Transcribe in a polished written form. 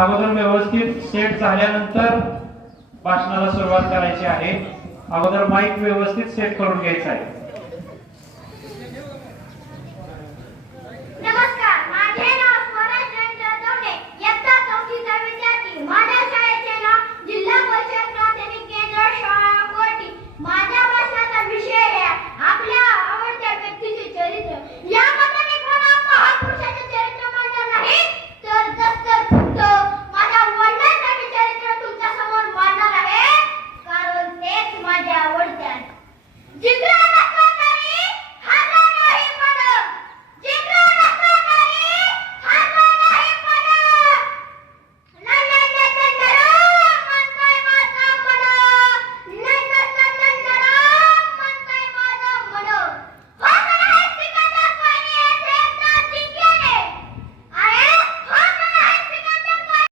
अगोदर व्यवस्थित सेट झाल्यानंतर भाषणाला सुरुवात करायची आहे। अगोदर माईक व्यवस्थित सेट करून घ्यायचा आहे।